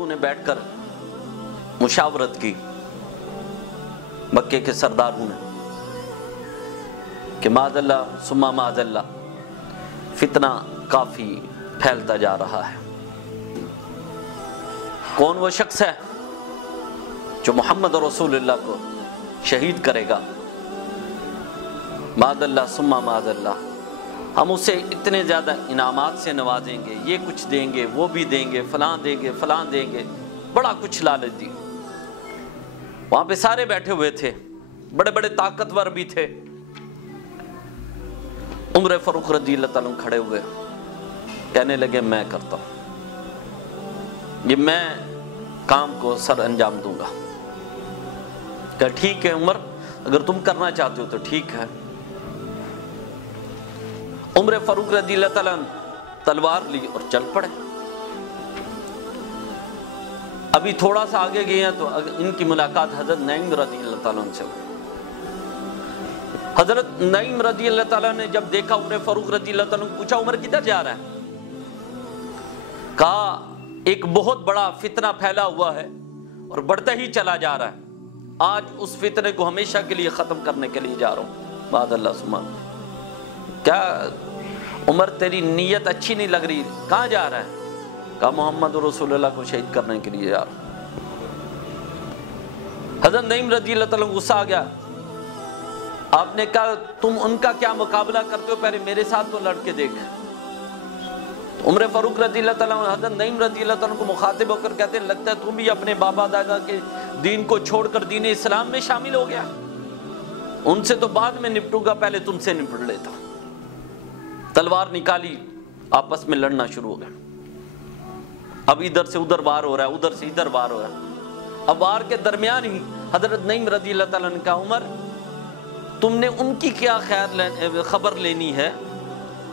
لوگوں نے بیٹھ کر مشاورت کی، مکے کے سرداروں نے، کہ معاذ اللہ ثم معاذ اللہ فتنہ کافی پھیلتا جا رہا ہے۔ کون وہ شخص ہے جو محمد رسول اللہ کو شہید کرے گا؟ معاذ اللہ ثم معاذ اللہ، ہم اسے اتنے زیادہ انعامات سے نوازیں گے، یہ کچھ دیں گے، وہ بھی دیں گے، فلاں دیں گے، فلاں دیں گے، بڑا کچھ لالچ دی۔ وہاں پہ سارے بیٹھے ہوئے تھے، بڑے بڑے طاقتور بھی تھے۔ عمر فاروق رضی اللہ تعالیٰ کھڑے ہوئے، کہنے لگے میں کرتا ہوں، یہ میں کام کو سر انجام دوں گا۔ کہ ٹھیک ہے عمر، اگر تم کرنا چاہتے ہو تو ٹھیک ہے۔ عمر فاروق رضی اللہ تعالیٰ تلوار لی اور چل پڑے۔ ابھی تھوڑا سا آگے گئے ہیں تو ان کی ملاقات حضرت نعیم رضی اللہ تعالیٰ سے ہوئی۔ حضرت نعیم رضی اللہ تعالیٰ نے جب دیکھا عمر فاروق رضی اللہ تعالیٰ نے پوچھا عمر کدھر جا رہا ہے؟ کہا ایک بہت بڑا فتنہ پھیلا ہوا ہے اور بڑھتا ہی چلا جا رہا ہے، آج اس فتنے کو ہمیشہ کے لیے ختم کرنے کے لیے جا رہا ہوں۔ بعد اللہ سبحانہ، کیا عمر تیری نیت اچھی نہیں لگ رہی، کہاں جا رہا ہے؟ کہا محمد رسول اللہ کو شہید کرنے کے لیے جا رہا ہوں۔ حضرت نعیم رضی اللہ تعالیٰ غصہ آ گیا، آپ نے کہا تم ان کا کیا مقابلہ کرتے ہو، پہلے میرے ساتھ تو لڑ کے دیکھ۔ عمر فاروق رضی اللہ تعالیٰ حضرت نعیم رضی اللہ تعالیٰ کو مخاطب ہو کر کہتے ہیں لگتا ہے تم بھی اپنے بابا دادا کے دین کو چھوڑ کر دین اسلام میں شامل ہو گیا، ان سے تو بعد میں نپٹوں گا، پہلے تم سے نپٹ لیتا۔ تلوار نکالی، آپس میں لڑنا شروع ہو گیا۔ اب ادھر سے ادھر وار ہو رہا ہے، ادھر سے ادھر وار ہو رہا ہے۔ اب وار کے درمیان ہی حضرت نعیم رضی اللہ تعالیٰ نے کہا عمر تم نے ان کی کیا خبر لینی ہے،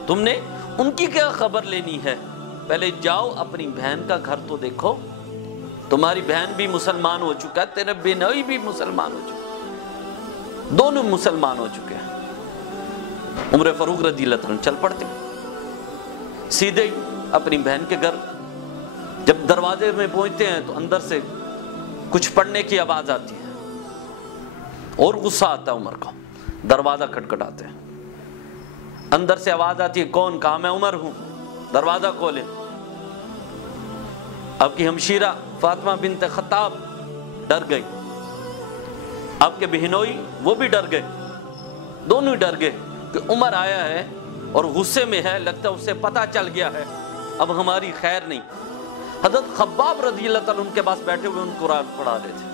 تم نے ان کی کیا خبر لینی ہے، پہلے جاؤ اپنی بہن کا گھر تو دیکھو، تمہاری بہن بھی مسلمان ہو چکا ہے، تیرے بہنوئی بھی مسلمان ہو چکا، دونوں مسلمان ہو چکے ہیں۔ عمر فاروق رضی اللہ تعالیٰ چل پڑتے، سیدھے اپنی بہن کے گھر جب دروازے میں پہنچتے ہیں تو اندر سے کچھ پڑھنے کی آواز آتی ہے اور غصہ آتا ہے عمر کو، دروازہ کھٹکھٹاتے ہیں، اندر سے آواز آتی ہے کون؟ کہا میں عمر ہوں، دروازہ کھولیں۔ آپ کی ہمشیرہ فاطمہ بنت خطاب ڈر گئی، آپ کے بہنوئی وہ بھی ڈر گئے، دونوں ڈر گئے کہ عمر آیا ہے اور غصے میں ہے، لگتا ہے اسے پتہ چل گیا ہے اب ہماری خیر نہیں۔ حضرت خباب رضی اللہ تعالیٰ ان کے پاس بیٹھے ہوئے ان کو قرآن پڑھا رہے تھے۔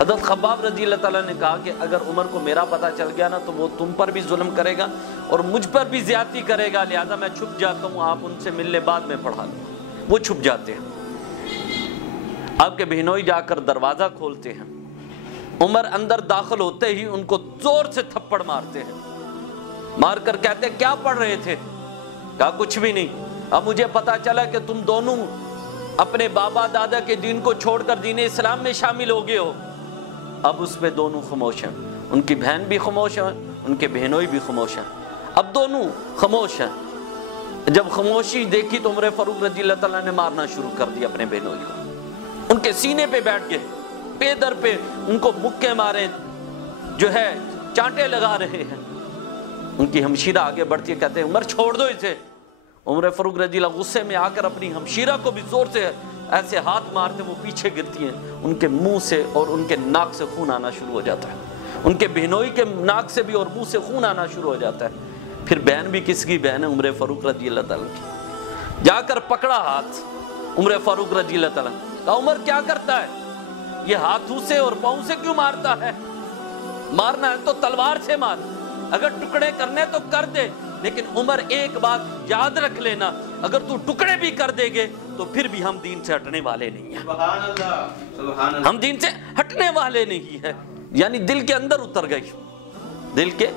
حضرت خباب رضی اللہ تعالیٰ نے کہا کہ اگر عمر کو میرا پتہ چل گیا نا تو وہ تم پر بھی ظلم کرے گا اور مجھ پر بھی زیادتی کرے گا، لہذا میں چھپ جاتا ہوں، آپ ان سے ملنے بعد میں پڑھا لوں۔ وہ چھپ جاتے ہیں، آپ کے بہنوئی جا کر دروازہ کھولتے ہیں، عمر اندر داخل ہوتے ہی ان کو زور سے تھپڑ مارتے ہیں، مار کر کہتے ہیں کیا پڑھ رہے تھے؟ کہا کچھ بھی نہیں، اب مجھے پتا چلا کہ تم دونوں اپنے بابا دادا کے دین کو چھوڑ کر دین اسلام میں شامل ہو گئے ہو۔ اب اس پہ دونوں خاموش ہیں، ان کی بہن بھی خاموش ہیں، ان کے بہنوئی بھی خاموش ہیں، اب دونوں خاموش ہیں۔ جب خاموشی دیکھی تو عمر فاروق رضی اللہ تعالیٰ نے مارنا شروع کر دیا اپنے بہنوئی کو، ان کے سینے پہ بیٹھ گئے، پے در پہ ان کو مکے مارے، جو ہے چانٹے لگا رہے ہیں۔ ان کی ہمشیرہ آگے بڑھتی ہے، کہتے ہیں عمر چھوڑ دو اسے۔ عمر فاروق رضی اللہ غصے میں آ کر اپنی ہمشیرہ کو بھی زور سے ایسے ہاتھ مارتے، وہ پیچھے گرتی ہیں، ان کے منہ سے اور ان کے ناک سے خون آنا شروع ہو جاتا ہے، ان کے بہنوئی کے ناک سے بھی اور منہ سے خون آنا شروع ہو جاتا ہے۔ پھر بہن بھی کس کی بہن ہے؟ عمر فاروق رضی اللہ تعالیٰ کی، جا کر پکڑا ہاتھ عمر فاروق رضی اللہ تعالیٰ، کہا عمر کیا کرتا ہے، یہ ہاتھوں سے اور پاؤں سے کیوں مارتا ہے؟ مارنا ہے تو تلوار سے مار، اگر ٹکڑے کرنے تو کر دے، لیکن عمر ایک بات یاد رکھ لینا، اگر تو ٹکڑے بھی کر دے گے تو پھر بھی ہم دین سے ہٹنے والے نہیں ہیں، سبحان اللہ، سبحان اللہ، ہم دین سے ہٹنے والے نہیں ہیں۔ یعنی دل کے اندر اتر گئی، دل کے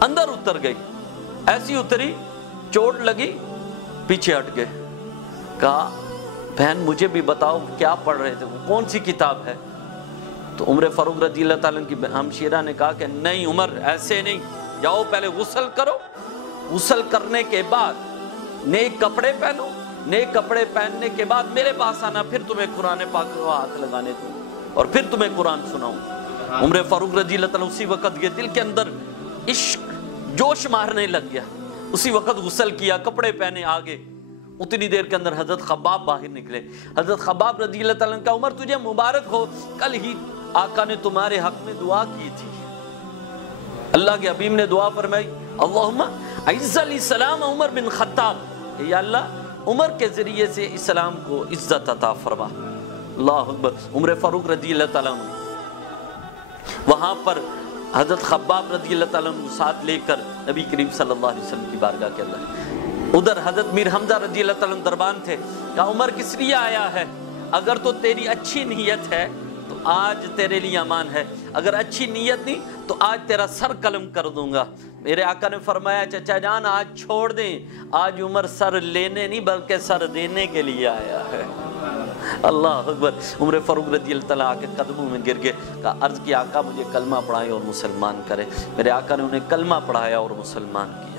اندر اتر گئی، ایسی اتری، چوٹ لگی، پیچھے ہٹ گئے۔ کہا بہن مجھے بھی بتاؤ کیا پڑھ رہے تھے، وہ کون سی کتاب ہے؟ تو عمر فاروق رضی اللہ تعالیٰ کی ہمشیرہ نے کہا کہ نہیں عمر ایسے نہیں، جاؤ پہلے غسل کرو، غسل کرنے کے بعد نیک کپڑے پہنو، نیک کپڑے پہننے کے بعد میرے پاس آنا، پھر تمہیں قرآن پاک کو ہاتھ لگانے دوں اور پھر تمہیں قرآن سناؤں۔ عمر فاروق رضی اللہ تعالیٰ اسی وقت یہ دل کے اندر عشق جوش مارنے لگ گیا، اسی وقت غسل کیا، کپڑے پہنے آگے۔ اتنی دیر کے اندر حضرت خباب باہر نکلے۔ حضرت خباب رضی اللہ تعالیٰ عنہ کا عمر تجھے مبارک ہو، کل ہی آقا نے تمہارے حق میں دعا کی تھی۔ اللہ کے حبیب نے دعا فرمائی، اللہم اعز الاسلام عمر بن خطاب، کہ یا اللہ عمر کے ذریعے سے اسلام کو عزت عطا فرما۔ اللہ اکبر۔ عمر فاروق رضی اللہ تعالیٰ عنہ وہاں پر حضرت خباب رضی اللہ تعالیٰ عنہ ساتھ لے کر نبی کریم صلی اللہ علیہ وسلم کی بارگاہ کے اندر، ادھر حضرت میر حمزہ رضی اللہ تعالیٰ عنہ دربان تھے۔ کہا عمر کس لیے آیا ہے؟ اگر تو تیری اچھی نیت ہے تو آج تیرے لیے امان ہے، اگر اچھی نیت نہیں تو آج تیرا سر قلم کر دوں گا۔ میرے آقا نے فرمایا چچا جان آج چھوڑ دیں، آج عمر سر لینے نہیں بلکہ سر دینے کے لیے آیا ہے۔ اللہ اکبر۔ عمر فاروق رضی اللہ تعالیٰ آکے قدموں میں گر گئے، کہا عرض کی آقا مجھے کلمہ پڑھائے اور مسلمان کرے۔ میرے آقا نے انہیں کلمہ پڑھایا اور مسلمان کیا۔